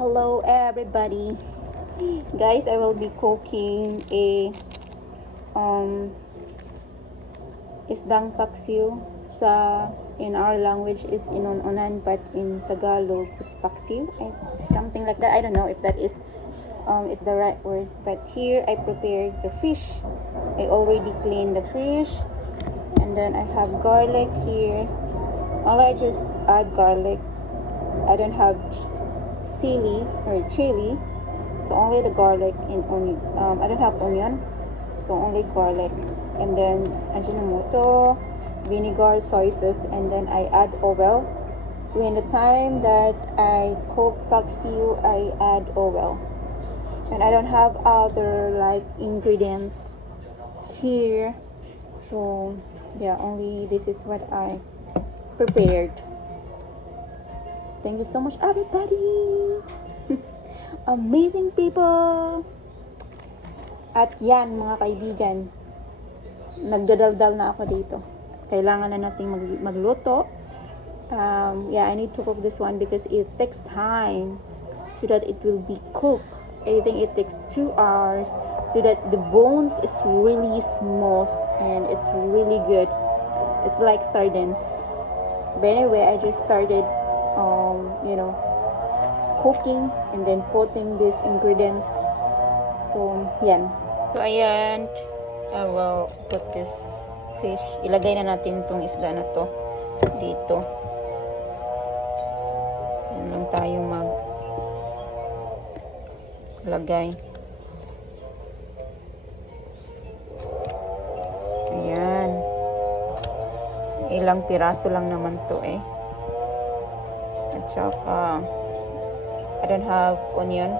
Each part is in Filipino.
Hello everybody. Guys, I will be cooking a isdang paksiw sa in our language is inununan, but in Tagalog is paksiw, something like that. I don't know if that is the right words, but here I prepared the fish. I already cleaned the fish, and then I have garlic here. I just add garlic. I don't have chili, so only the garlic and onion. I don't have onion, so only garlic, and then ajinomoto, vinegar, soy sauce, and then I add oil. When the time that I cook paksiw, I add oil, and I don't have other like ingredients here, so yeah, only this is what I prepared. Thank you so much, everybody. Amazing people. At yan, mga kaibigan, nagdadaldal na ako dito. Kailangan na nating magluto. Yeah, I need to cook this one because it takes time so that it will be cooked. I think it takes 2 hours so that the bones is really smooth and it's really good. It's like sardines. But anyway, I just started cooking and then putting these ingredients. So yan. So ayan, I will put this fish. Ilagay na natin itong isda na to dito. Yan lang tayo maglagay. Ayan. Ilang piraso lang naman to eh. At saka I don't have onion,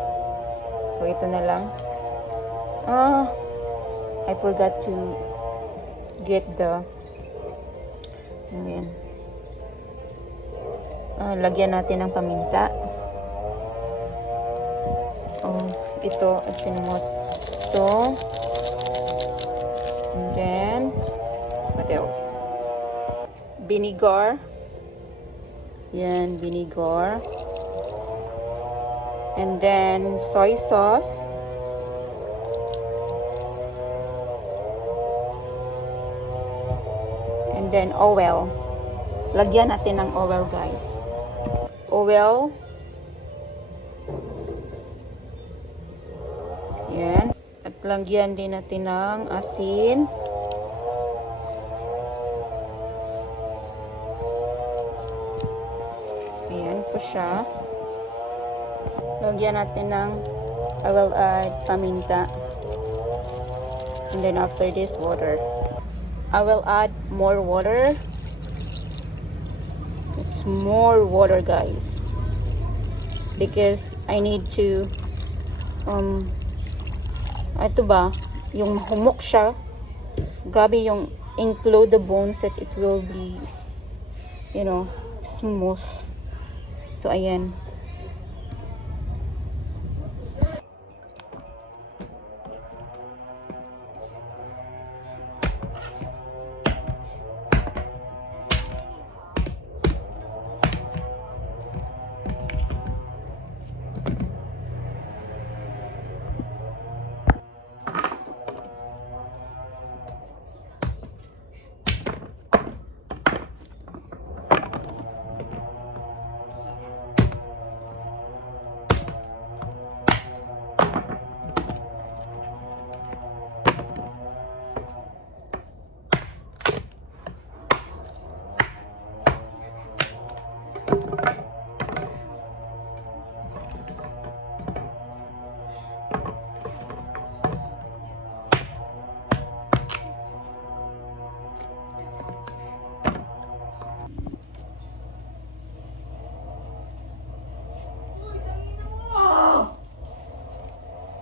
so ito na lang. I forgot to get the lagyan natin ng paminta. Ito at ajinomoto, and then what else? Vinegar. Yan, vinegar. And then soy sauce. And then oil. Lagyan natin ng oil, guys. Oil. Yan. At lagyan din natin ng asin. Ayan po siya. Lagyan natin ng, I will add paminta. And then after this, water. I will add more water. It's more water, guys. Because I need to, ito ba, yung humok siya. Grabe yung include the bones that it will be, smooth. So, ayan.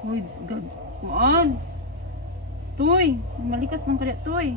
Uy, God. Kuan. Tuy, malikas man kada tuy.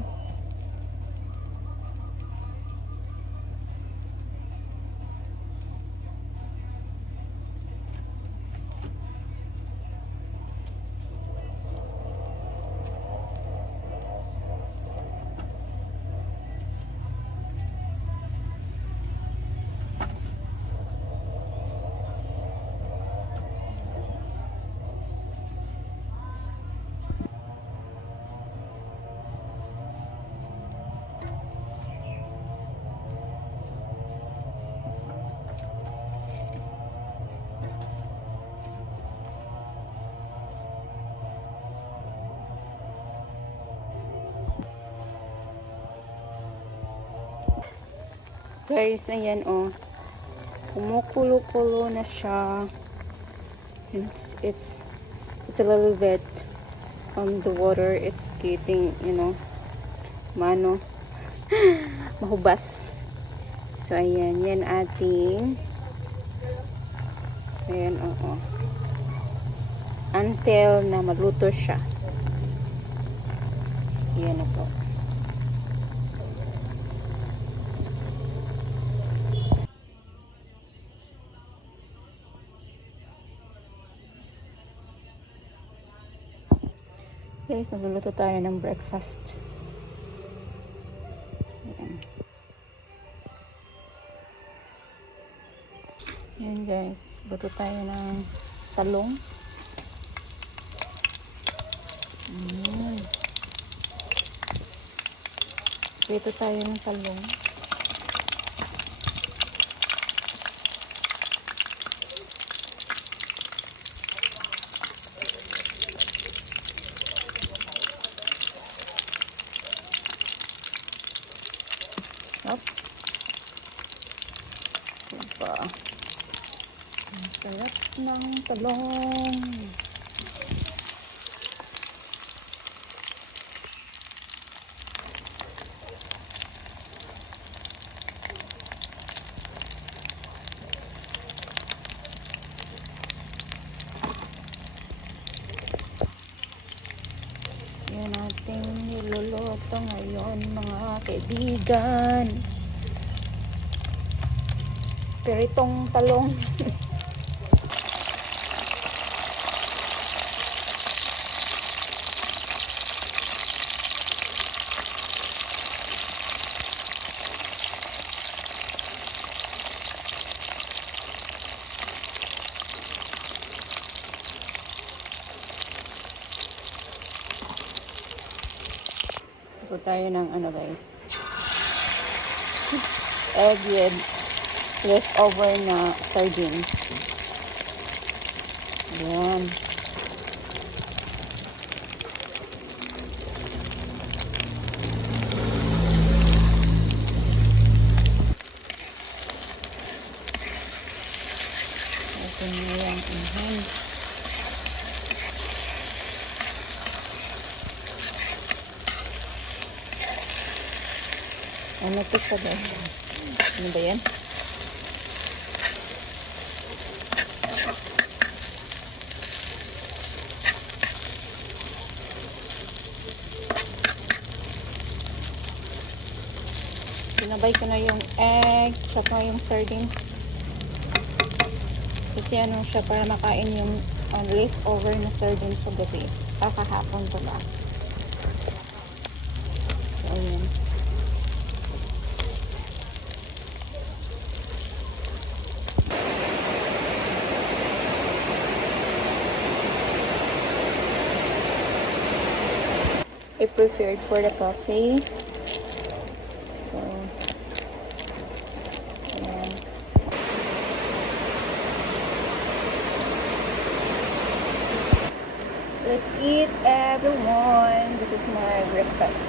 Guys, ayan oh. Kumukulo-kulo na siya. It's a little bit the water, it's getting, you know, mahubas. So ayan, yan ating ayan, oo. Until na magluto siya. Ayan na po. Guys, magluluto tayo ng breakfast. Ayan. Ayan guys, luto tayo ng talong. Prito tayo ng talong. Oops. Diba? Ang sarap ng talong. Yan natin niluluto ngayon mga kaibigan. Pero itong talong ito tayo ng ano guys, egg with leftover na sardines. Ayan. Ito na yan. Ano ito siya guys? Ano ba yan? Sinabay ko na yung egg saka yung sardines kasi ano siya para makain yung leftover na sardines sa gabi. Kahapon ko ba? So yun. I prepared for the coffee. So, ayan. Let's eat, everyone. This is my breakfast.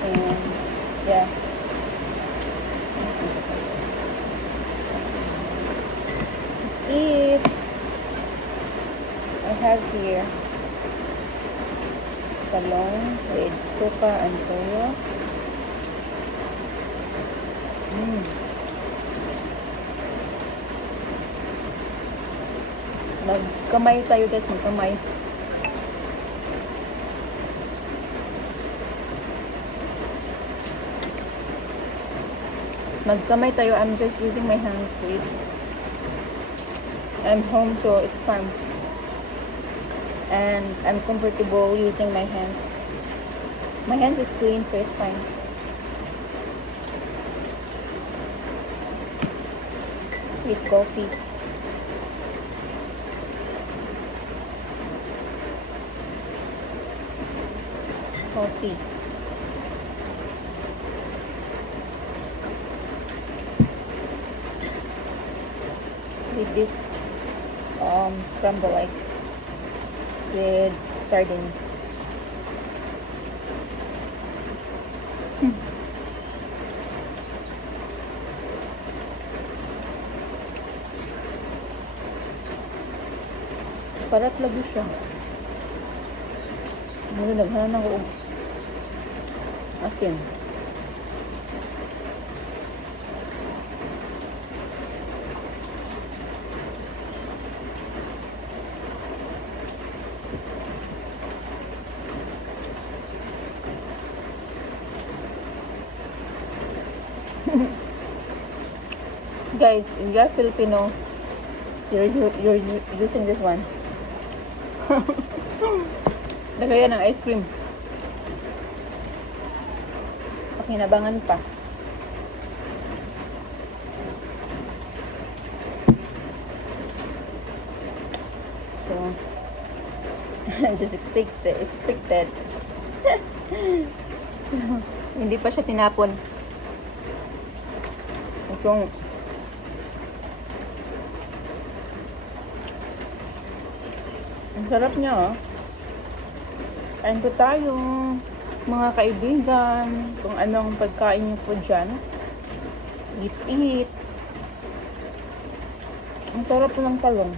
And, yeah. Let's eat. I have here talong with suka and toyo. Magkamay tayo guys, magkamay. Magkamay tayo. I'm just using my hands to eat. I'm home so it's fun. And I'm comfortable using my hands. My hands is clean so it's fine. With coffee. Coffee. With this scrambled egg with sardines. Parat lagi siya. Naghanan ko asin. Guys, if you're Filipino, you're using this one. Lagayan ng ice cream. Pakinabangan pa. So, just expected. Hindi pa siya tinapon. Itong ang sarap niya, oh. Kain po tayo, mga kaibigan. Kung anong pagkain niyo po dyan. Let's eat. Ang sarap po ng talong.